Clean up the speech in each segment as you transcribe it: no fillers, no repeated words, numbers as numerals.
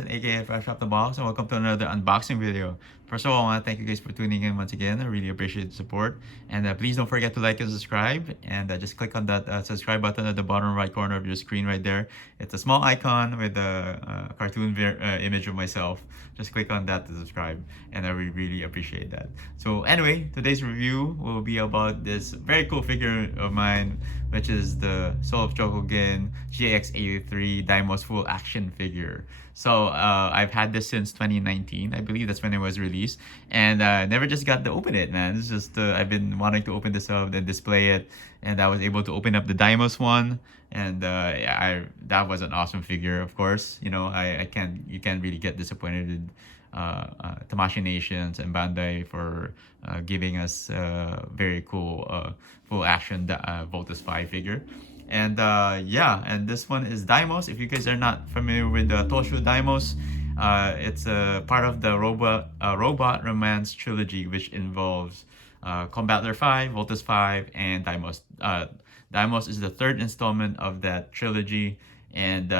Vincent, aka Fresh Off the Box, and welcome to another unboxing video. First of all, I want to thank you guys for tuning in once again. I really appreciate the support. And please don't forget to like and subscribe. And just click on that subscribe button at the bottom right corner of your screen right there. It's a small icon with a cartoon image of myself. Just click on that to subscribe. And I really appreciate that. So anyway, today's review will be about this very cool figure of mine, which is the Soul of Chogokin GX-83 Daimos full action figure. So I've had this since 2019. I believe that's when it was released, and never just got to open it, man. It's just I've been wanting to open this up and display it, and I was able to open up the Daimos one, and yeah, that was an awesome figure. Of course, you know, you can't really get disappointed with Tamashii Nations and Bandai for giving us very cool full action Voltus 5 figure. And yeah, and this one is Daimos. If you guys are not familiar with the Toshu Daimos, it's a part of the robot romance trilogy, which involves Combattler 5, Voltus 5, and Daimos. Daimos is the third installment of that trilogy, and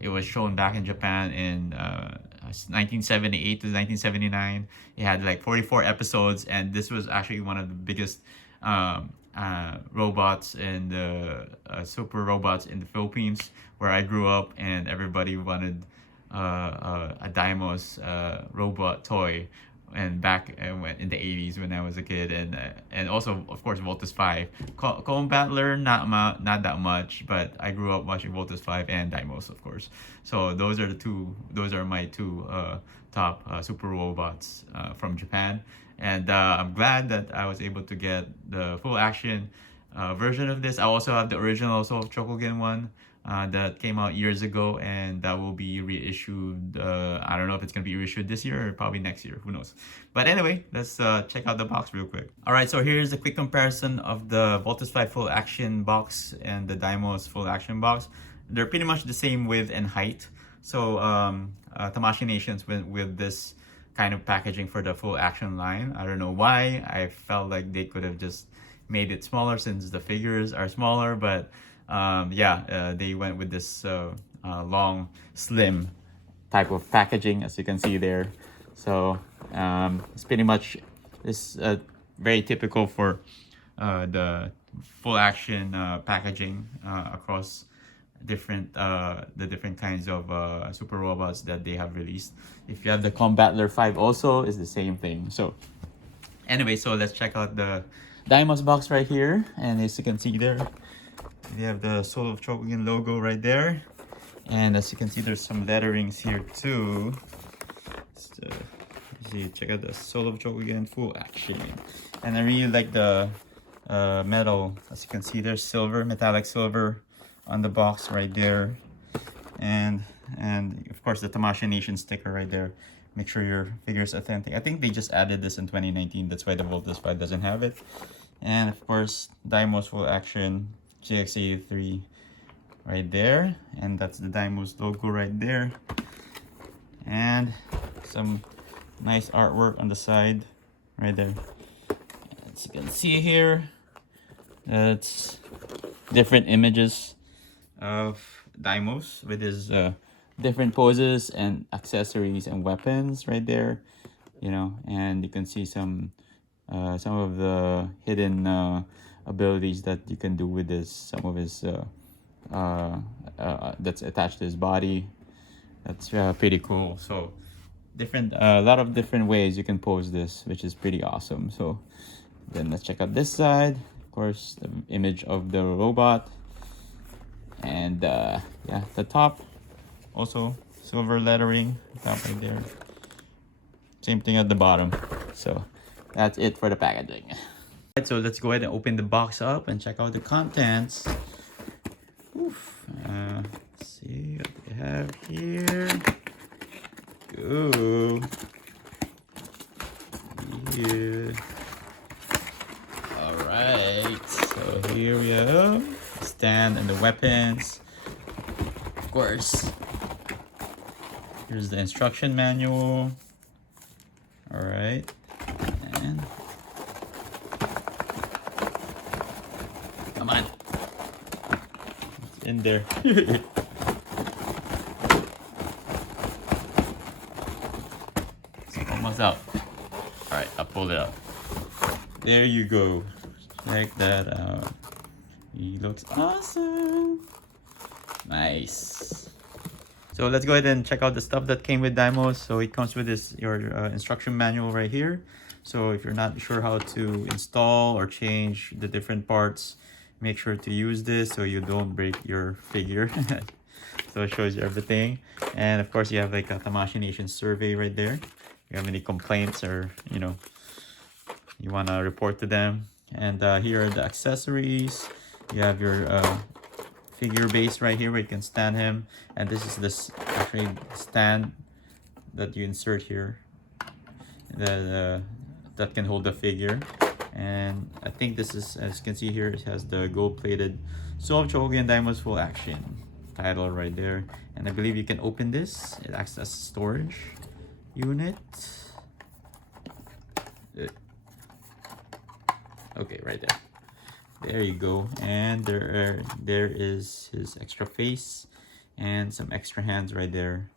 it was shown back in Japan in 1978 to 1979. It had like 44 episodes, and this was actually one of the biggest robots and super robots in the Philippines, where I grew up, and everybody wanted a Daimos robot toy. And back in the 80s when I was a kid, and also of course Voltus 5. Combattler not that much, but I grew up watching Voltus 5 and Daimos, of course. So those are my two top super robots from Japan. And I'm glad that I was able to get the full action version of this. I also have the original Soul of Chogokin one that came out years ago, and that will be reissued. I don't know if it's going to be reissued this year or probably next year. Who knows? But anyway, let's check out the box real quick. All right, so here's a quick comparison of the Voltus 5 full action box and the Daimos full action box. They're pretty much the same width and height. So Tamashii Nations went with this kind of packaging for the full action line. I don't know why. I felt like they could have just made it smaller since the figures are smaller, but yeah, they went with this long, slim type of packaging, as you can see there. So it's pretty much very typical for the full action packaging across the different kinds of super robots that they have released. If you have the Combattler 5 also, is the same thing. So anyway, so let's check out the Daimos box right here, and as you can see there, we have the Soul of Chogokin logo right there, and as you can see, there's some letterings here too. See, check out the Soul of Chogokin full action, and I really like the metal. As you can see, there's silver, metallic silver on the box right there, and of course the Tamashii Nation sticker right there. Make sure your figure is authentic. I think they just added this in 2019. That's why the Voltus 5 doesn't have it. And of course, Daimos full action GX-83 right there, and that's the Daimos logo right there, and some nice artwork on the side right there. As you can see here, it's different images of Daimos with his different poses and accessories and weapons right there, you know, and you can see some of the hidden abilities that you can do with this. Some of his that's attached to his body. That's pretty cool. So a lot of different ways you can pose this, which is pretty awesome. So then let's check out this side. Of course, the image of the robot, and yeah, the top also silver lettering top right there. Same thing at the bottom. So that's it for the packaging. Alright, so let's go ahead and open the box up and check out the contents. Oof. Let's see what we have here. Go. Yeah. Alright, so here we have the stand and the weapons. Of course, here's the instruction manual. Alright, and come on, it's in there. hands up. Alright, I'll pull it up. There you go. Check that out. He looks awesome. Nice. So let's go ahead and check out the stuff that came with Daimos. So it comes with your instruction manual right here. So if you're not sure how to install or change the different parts, make sure to use this so you don't break your figure. So it shows you everything. And of course you have like a Tamashii Nation survey right there. If you have any complaints or you want to report to them. And here are the accessories. You have your figure base right here where you can stand him, and this is this actually stand that you insert here that can hold the figure. And I think this is, as you can see here, it has the gold-plated Soul of Chogokin Daimos Full Action title right there. And I believe you can open this. It acts as a storage unit. Okay, right there. There you go. And there is his extra face and some extra hands right there.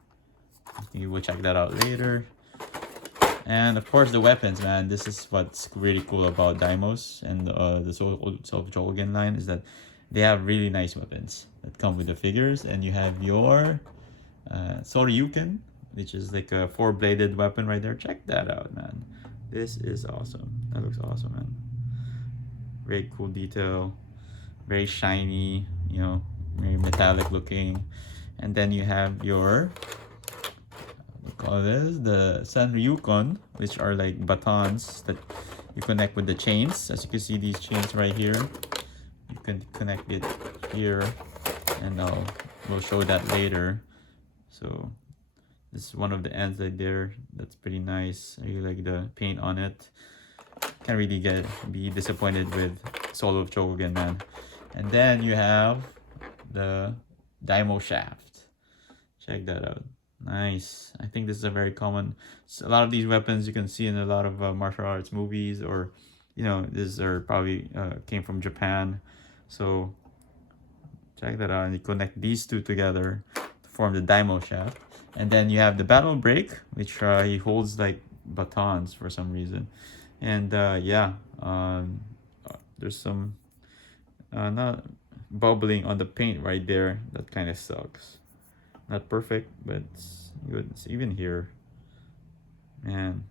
You will check that out later. And of course the weapons, man. This is what's really cool about Daimos and the Soul of Chogokin line, is that they have really nice weapons that come with the figures. And you have your Chogokin, which is like a 4-bladed weapon right there. Check that out, man. This is awesome. That looks awesome, man. Very cool detail, very shiny, very metallic looking. And then you have your, what do you call this, the Sanryukon, which are like batons that you connect with the chains. As you can see, these chains right here, you can connect it here, and we'll show that later. So this is one of the ends right there. That's pretty nice. I really like the paint on it. Can't really be disappointed with Soul of Chogokin, man. And then you have the Daimo shaft. Check that out. Nice. I think this is a very common. A lot of these weapons you can see in a lot of martial arts movies, or these are probably came from Japan. So check that out. And you connect these two together to form the Daimo shaft. And then you have the battle break, which he holds like batons for some reason. And there's some not bubbling on the paint right there. That kind of sucks. Not perfect, but it's good. It's even here. And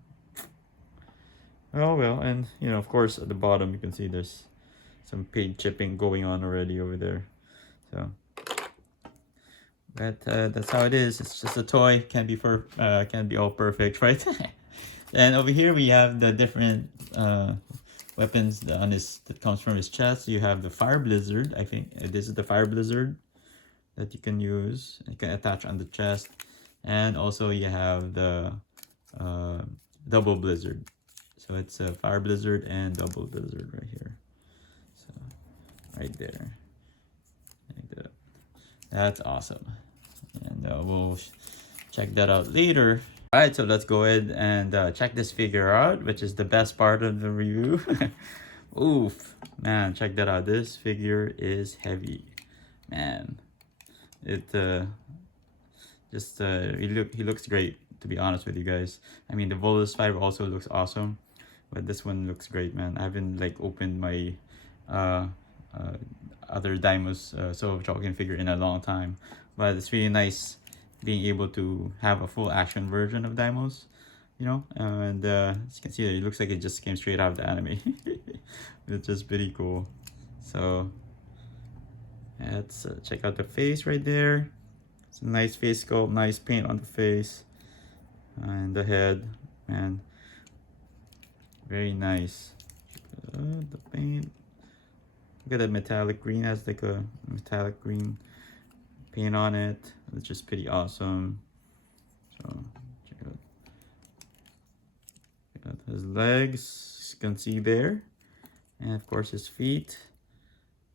well, and of course at the bottom you can see there's some paint chipping going on already over there. So that's how it is. It's just a toy. Can't be all perfect, right? And over here we have the different weapons that comes from his chest. You have the Fire Blizzard. I think this is the Fire Blizzard that you can use. You can attach on the chest. And also you have the Double Blizzard. So it's a Fire Blizzard and Double Blizzard right here. So right there. Like that. That's awesome. And we'll check that out later. Alright, so let's go ahead and check this figure out, which is the best part of the review. Oof, man, check that out. This figure is heavy, man. It he looks great, to be honest with you guys. I mean, the Volus 5 also looks awesome, but this one looks great, man. I haven't like opened my other Daimos Soul of Chogokin figure in a long time, but it's really nice being able to have a full action version of Daimos, and as you can see, it looks like it just came straight out of the anime. It's just pretty cool. So let's check out the face right there. It's a nice face sculpt, nice paint on the face and the head, man. Very nice. The paint. Look at that metallic green. Has like a metallic green paint on it. It's just pretty awesome. So check out his legs, you can see there, and of course his feet,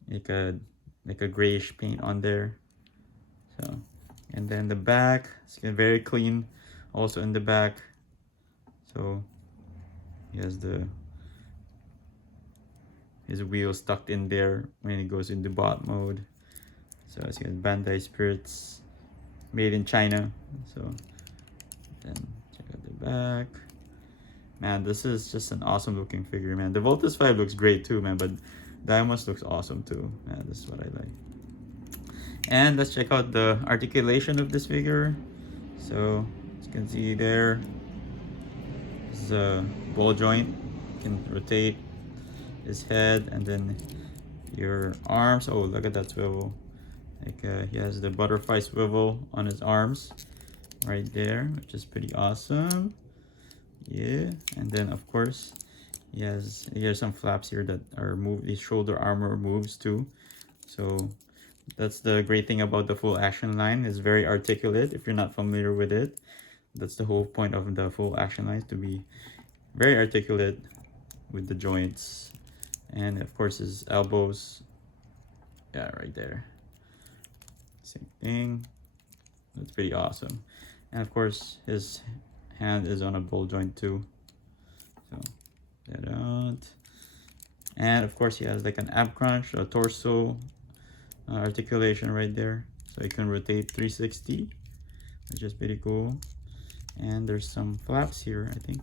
like a grayish paint on there. So, and then the back, it's very clean also in the back. So he has his wheels tucked in there when he goes into bot mode. So as you can, Bandai Spirits, made in China. So then check out the back. Man, this is just an awesome looking figure, man. The Voltus 5 looks great too, man, but Daimos looks awesome too. Man, this is what I like. And let's check out the articulation of this figure. So, as you can see there, is a ball joint. You can rotate his head and then your arms. Oh, look at that swivel. Like he has the butterfly swivel on his arms right there, which is pretty awesome. Yeah, and then of course he has some flaps here that are moved. His shoulder armor moves too. So that's the great thing about the full action line. It's very articulate. If you're not familiar with it, that's the whole point of the full action line, to be very articulate with the joints. And of course his elbows, yeah, right there, same thing. That's pretty awesome. And of course his hand is on a ball joint too, so that out. And of course he has like an ab crunch, a torso articulation right there, so you can rotate 360, which is pretty cool. And there's some flaps here, I think.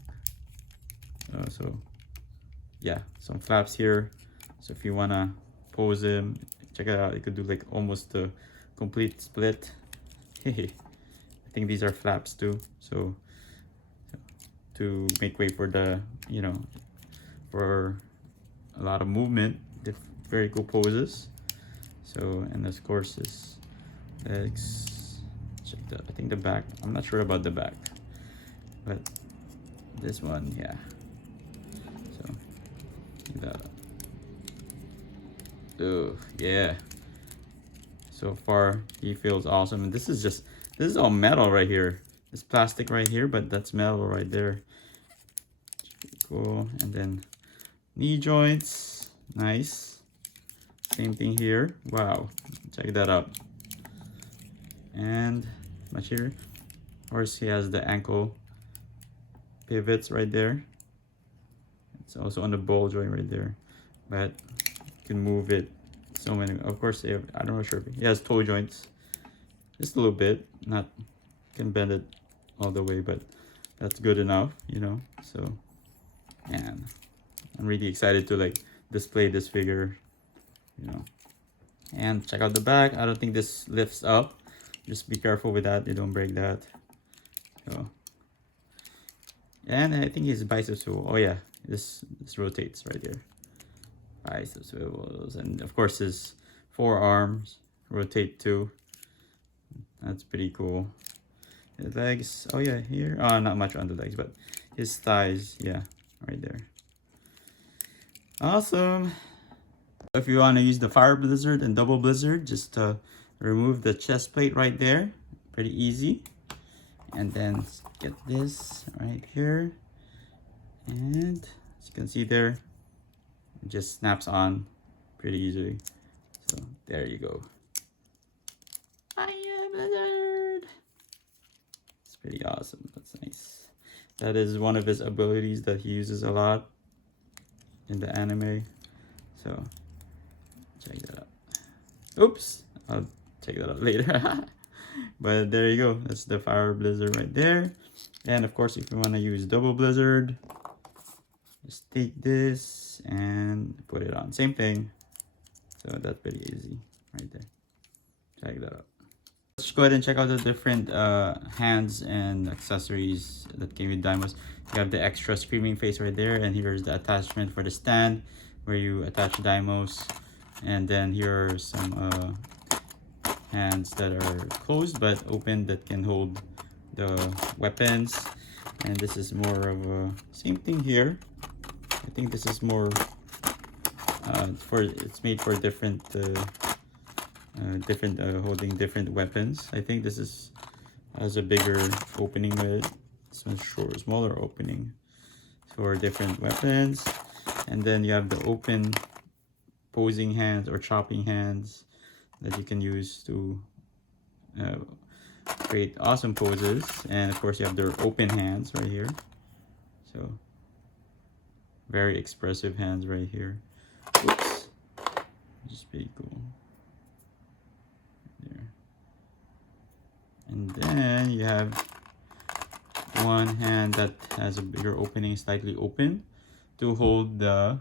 So yeah, some flaps here. So if you wanna pose him, check it out. You could do like almost a complete split. I think these are flaps too. So to make way for the, you know, for a lot of movement. Very cool poses. So, and of course his legs. Check the, I think the back, I'm not sure about the back, but this one, yeah. So oh yeah, so far he feels awesome. And this is all metal right here. This plastic right here, but that's metal right there. Cool. And then knee joints, nice. Same thing here. Wow, check that out. And much here. Of course he has the ankle pivots right there. It's also on the ball joint right there, but you can move it so many. Of course they have, I don't know, sure he has toe joints just a little bit, not can bend it all the way, but that's good enough, you know. So, and I'm really excited to like display this figure, you know. And check out the back. I don't think this lifts up, just be careful with that, you don't break that. So, and I think his bicep swivel, oh yeah, this rotates right here, bicep swivels. And of course his forearms rotate too. That's pretty cool. His legs, oh yeah, here, oh, not much on the legs, but his thighs, yeah, right there. Awesome. If you want to use the fire blizzard and double blizzard, just remove the chest plate right there, pretty easy. And then get this right here, and as you can see there, it just snaps on pretty easily. So there you go. Fire blizzard. It's pretty awesome. That's nice. That is one of his abilities that he uses a lot in the anime. So check that out. Oops, I'll check that out later. But there you go. That's the fire blizzard right there. And of course, if you want to use double blizzard, just take this and put it on. Same thing. So that's pretty easy right there. Check that out. Let's go ahead and check out the different hands and accessories that came with Daimos. You have the extra screaming face right there, and here's the attachment for the stand where you attach Daimos. And then here are some hands that are closed but open that can hold the weapons. And this is more of a same thing here. I think this is more it's made for different holding different weapons. I think this is has a bigger opening with it. This one's short, smaller opening for different weapons. And then you have the open posing hands or chopping hands that you can use to create awesome poses. And of course you have their open hands right here, so very expressive hands right here. Oops, just pretty cool there. And then you have one hand that has a bigger opening, slightly open, to hold the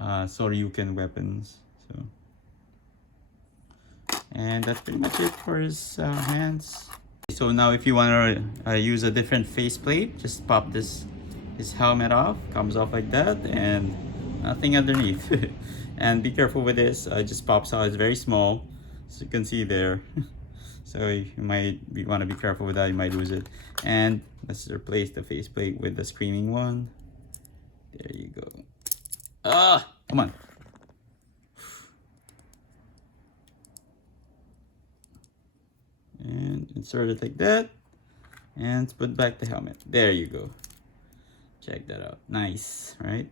Soryuken weapons. So, and that's pretty much it for his hands. So now if you want to use a different faceplate, just pop his helmet off. Comes off like that, and nothing underneath. And be careful with this. It just pops out. It's very small, so you can see there. So you might want to be careful with that. You might lose it. And let's replace the faceplate with the screaming one. There you go. Ah, come on. And insert it like that, and put back the helmet. There you go. Check that out. Nice, right?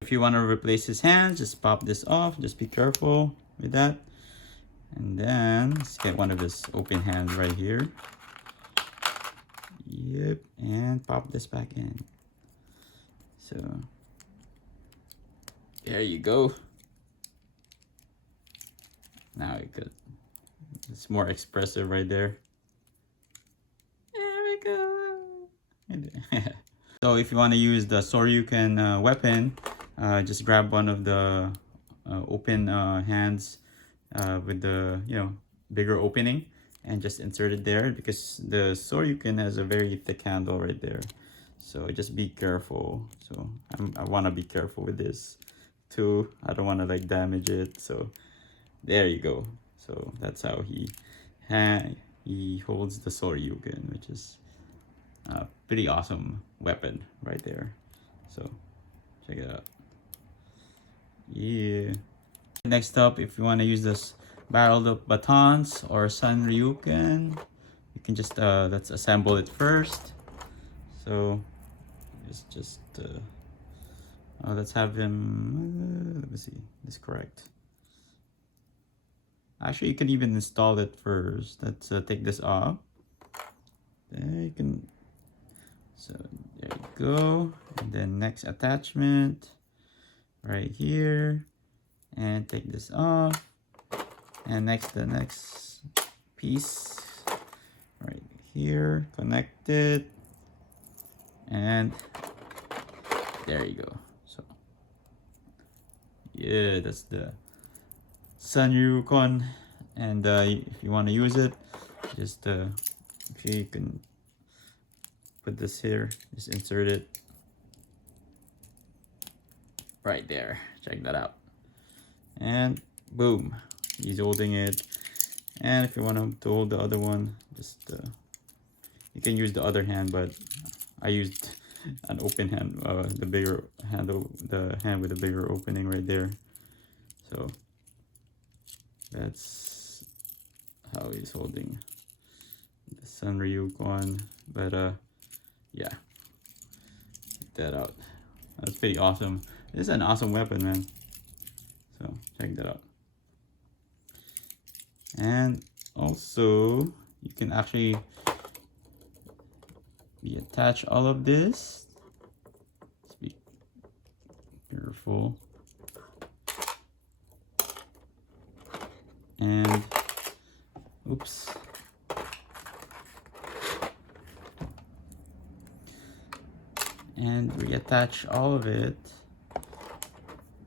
If you want to replace his hands, just pop this off. Just be careful with that. And then let's get one of his open hands right here. Yep, and pop this back in. So there you go. Now you could. It's more expressive right there. There we go. So if you want to use the Soryuken weapon, just grab one of the open hands with the bigger opening, and just insert it there, because the Soryuken has a very thick handle right there. So just be careful. So I want to be careful with this too. I don't want to like damage it. So there you go. So that's how he holds the Soryuken, which is a pretty awesome weapon right there. So check it out. Yeah. Next up, if you want to use this barrel of batons or Sun Ryuken, you can just let's assemble it first. So let's have him. Let me see. This correct. Actually, you can even install it first. Let's take this off. There you can. So there you go. And then next attachment right here, and take this off. And the next piece right here, connect it, and there you go. So yeah, that's the Sun Ryuken. And if you want to use it, just you can put this here, just insert it right there. Check that out, and boom, he's holding it. And if you want to hold the other one, just you can use the other hand, but I used an open hand, the bigger handle, the hand with the bigger opening right there. So that's how he's holding the Sun Ryuken. But yeah, check that out. That's pretty awesome. This is an awesome weapon, man. So check that out. And also you can actually attach all of this. Just be careful. And oops. And reattach all of it.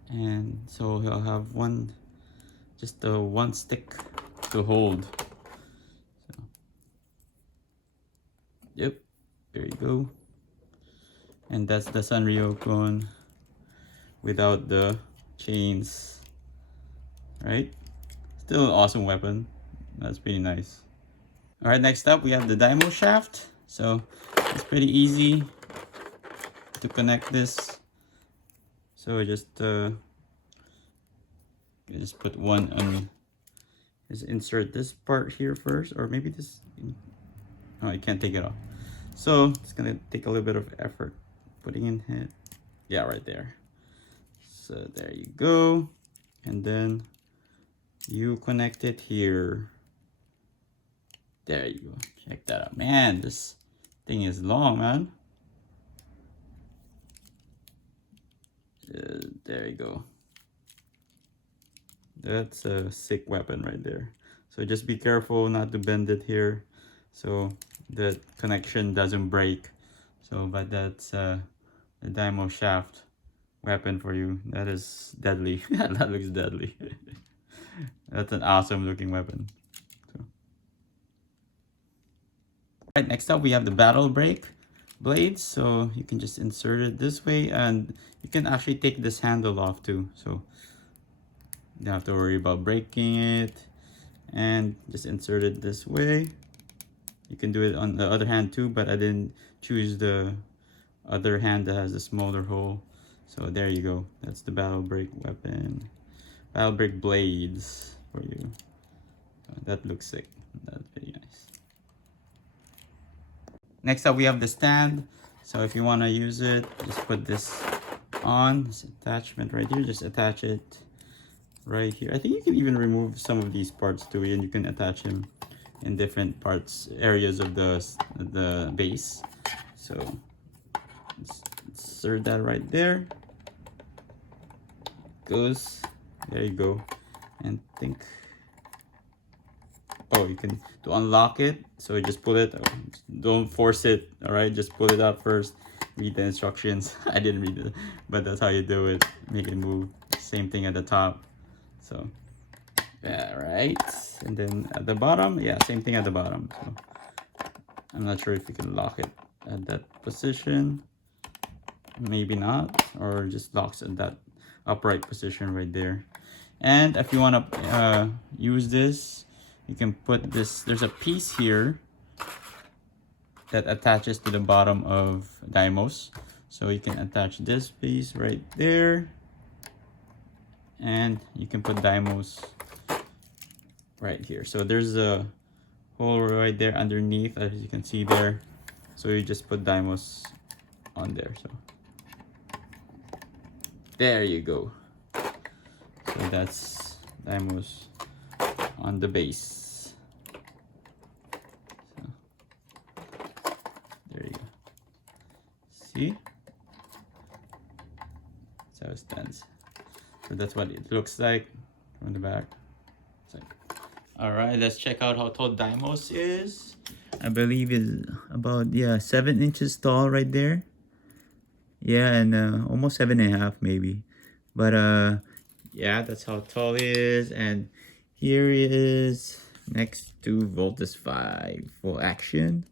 And so he'll have just one stick to hold. So, yep, there you go. And that's the Sun Ryuken without the chains, right? Still an awesome weapon. That's pretty nice. All right, next up we have the Daimos shaft. So it's pretty easy to connect this. So just put one on. Just insert this part here first, or maybe this. Oh, you can't take it off. So it's gonna take a little bit of effort putting in it. Yeah, right there. So there you go, and then you connect it here. There you go. Check that out, man. This thing is long, man. There you go. That's a sick weapon right there. So just be careful not to bend it here. So the connection doesn't break. So, but that's the Daimos shaft weapon for you. That is deadly. That looks deadly. That's an awesome looking weapon. So. Right, next up we have the battle brake blades. So you can just insert it this way, and you can actually take this handle off too. So you don't have to worry about breaking it, and just insert it this way. You can do it on the other hand too, but I didn't choose the other hand that has a smaller hole. So there you go. That's the battle brake weapon. Battle brake blades for you. That looks sick. That's pretty nice. Next up we have the stand. So if you want to use it, just put this on, this attachment right here. Just attach it right here. I think you can even remove some of these parts too, and you can attach them in different areas of the base. So let's insert that right there. Goes, there you go. And think, oh, you can, to unlock it, so you just pull it, don't force it, all right? Just pull it out first, read the instructions. I didn't read it, but that's how you do it. Make it move. Same thing at the top. So yeah, right. And then at the bottom, yeah, same thing at the bottom. So I'm not sure if you can lock it at that position. Maybe not, or just locks at that upright position right there. And if you want to use this, you can put this, there's a piece here that attaches to the bottom of Daimos. So you can attach this piece right there, and you can put Daimos right here. So there's a hole right there underneath, as you can see there. So you just put Daimos on there. So there you go. So that's Daimos on the base. So there you go. See? That's how it stands. So that's what it looks like from the back. All right, let's check out how tall Daimos is. I believe is about 7 inches tall right there. Yeah, and almost 7.5 maybe. But yeah, that's how tall he is. And here he is next to Voltus 5 full action.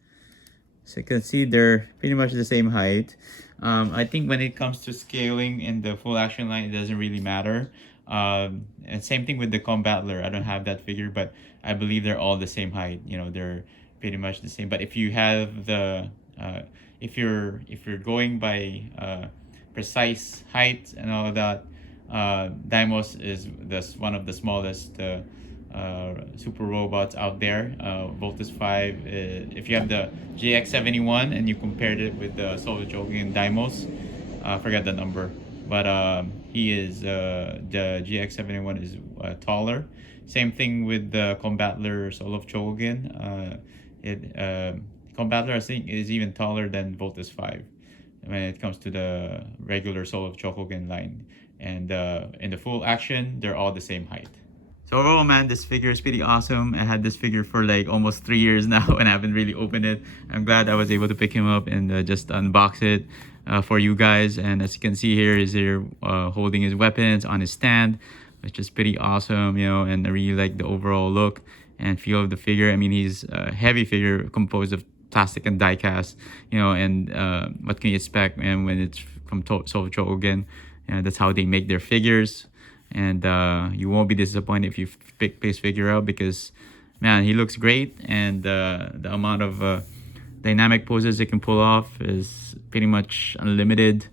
So you can see they're pretty much the same height. I think when it comes to scaling in the full action line, it doesn't really matter. And same thing with the Combattler. I don't have that figure, but I believe they're all the same height. You know, they're pretty much the same. But if you have the if you're going by precise height and all of that, Daimos is one of the smallest super robots out there. Voltus 5, if you have the GX-71 and you compared it with the Chogokin Daimos, I forgot the number, but he is the GX-71 is taller. Same thing with the Combattler Soul of Chogokin. Combattler, I think, is even taller than Voltus 5 when it comes to the regular Soul of Chogokin line. And in the full action, they're all the same height. So overall, man, this figure is pretty awesome. I had this figure for like almost 3 years now and I haven't really opened it. I'm glad I was able to pick him up and just unbox it for you guys. And as you can see here, is here holding his weapons on his stand, which is pretty awesome, you know, and I really like the overall look and feel of the figure. I mean, he's a heavy figure composed of plastic and die cast, you know, and what can you expect, man, when it's from Soul Chogokin? That's how they make their figures. And you won't be disappointed if you pick this figure out, because man, he looks great, and the amount of dynamic poses it can pull off is pretty much unlimited,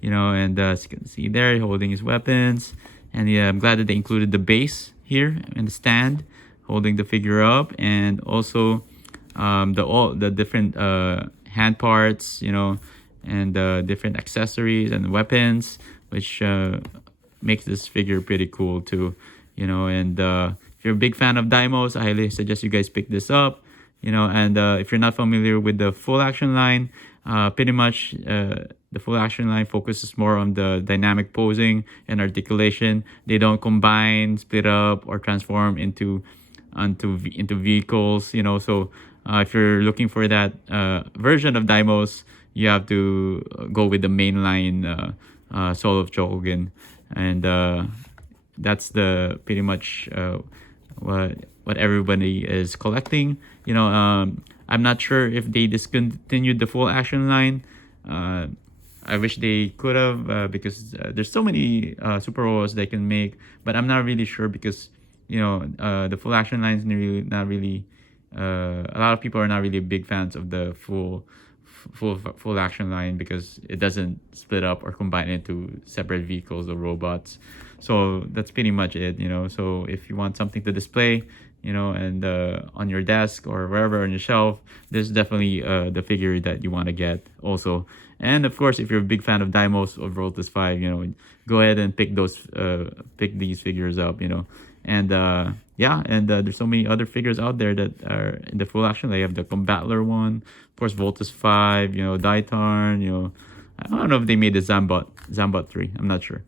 you know. And as you can see there, holding his weapons. And yeah, I'm glad that they included the base here in the stand holding the figure up, and also all the different hand parts, you know, and different accessories and weapons, which makes this figure pretty cool too, you know. And if you're a big fan of Daimos, I highly suggest you guys pick this up, you know. And if you're not familiar with the full action line, pretty much the full action line focuses more on the dynamic posing and articulation. They don't combine, split up, or transform into vehicles, you know. So If you're looking for that version of Daimos, you have to go with the mainline Soul of Chogokin, and that's the pretty much what everybody is collecting. I'm not sure if they discontinued the full action line. Uh, I wish they could have because there's so many super robots they can make, but I'm not really sure because the full action line is not really. A lot of people are not really big fans of the full action line because it doesn't split up or combine into separate vehicles or robots. So that's pretty much it. So if you want something to display, and on your desk or wherever on your shelf, this is definitely the figure that you want to get also. And of course, if you're a big fan of Daimos or Voltus 5, go ahead and pick these figures up. And yeah, and there's so many other figures out there that are in the full action. They have the Combattler one, of course, Voltus 5, Daitarn, I don't know if they made the Zambot 3. I'm not sure.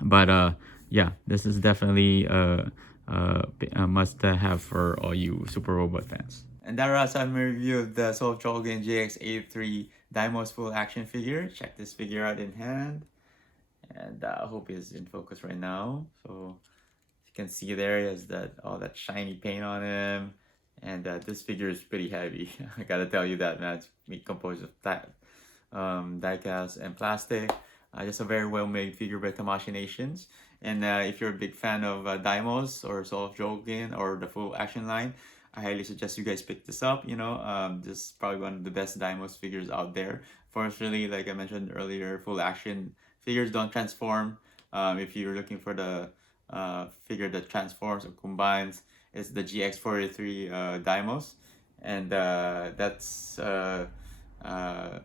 But yeah, this is definitely a must-have for all you Super Robot fans. And that wraps up my review of the Soul of Chogokin GX-83 Daimos full action figure. Check this figure out in hand. And I hope it's in focus right now. So you can see there is all that shiny paint on him. And this figure is pretty heavy. I gotta tell you that, man. It's composed of die-cast and plastic. Just a very well-made figure by Tamashii Nations. And if you're a big fan of Daimos or Soul of Chogokin or the full action line, I highly suggest you guys pick this up. This is probably one of the best Daimos figures out there. Fortunately, like I mentioned earlier, full action figures don't transform. If you're looking for the figure that transforms or combines, it's the GX-83 Daimos. And that's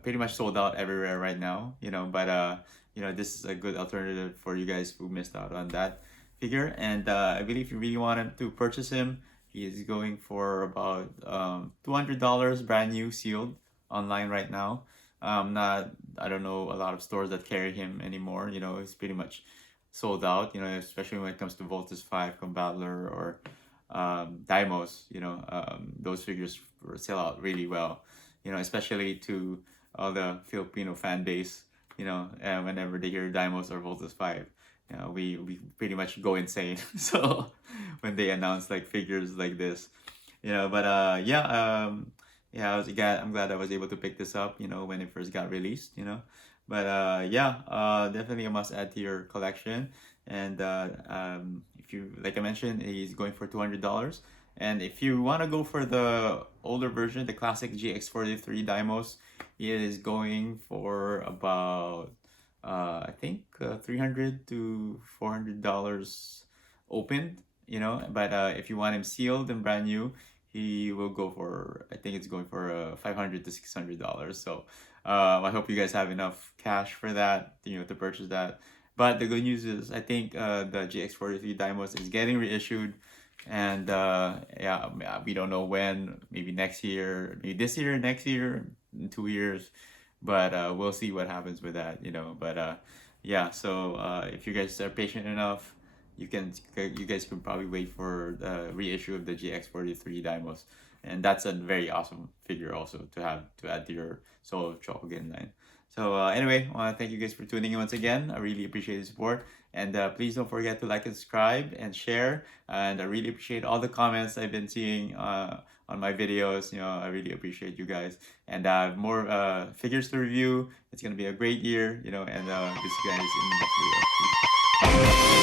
pretty much sold out everywhere right now, but this is a good alternative for you guys who missed out on that figure. And I believe if you really wanted to purchase him, he is going for about $200 brand new sealed online right now. I don't know a lot of stores that carry him anymore. It's pretty much sold out, especially when it comes to Voltus 5, Combattler, or Daimos. Those figures sell out really well, especially to all the Filipino fan base. Whenever they hear Daimos or Voltus 5, we pretty much go insane. So when they announce like figures like this, but yeah, I'm glad I was able to pick this up, when it first got released, but yeah, definitely a must add to your collection. And if you, like I mentioned, he's going for $200. And if you want to go for the older version, the classic GX-43 Daimos, he is going for about I think $300 to $400 opened, but if you want him sealed and brand new, he will go for, I think it's going for $500 to $600. So I hope you guys have enough cash for that, to purchase that. But the good news is, I think the GX-43 Daimos is getting reissued, and yeah, we don't know when. Maybe next year, maybe this year, next year, in 2 years. But we'll see what happens with that, But yeah, so if you guys are patient enough, you guys can probably wait for the reissue of the GX-43 Daimos, and that's a very awesome figure also to add to your Soul of Chogokin line. So anyway, I want to thank you guys for tuning in once again. I really appreciate the support. And please don't forget to like and subscribe and share. And I really appreciate all the comments I've been seeing on my videos. I really appreciate you guys. And more figures to review. It's going to be a great year, and see you guys in the next video. Peace.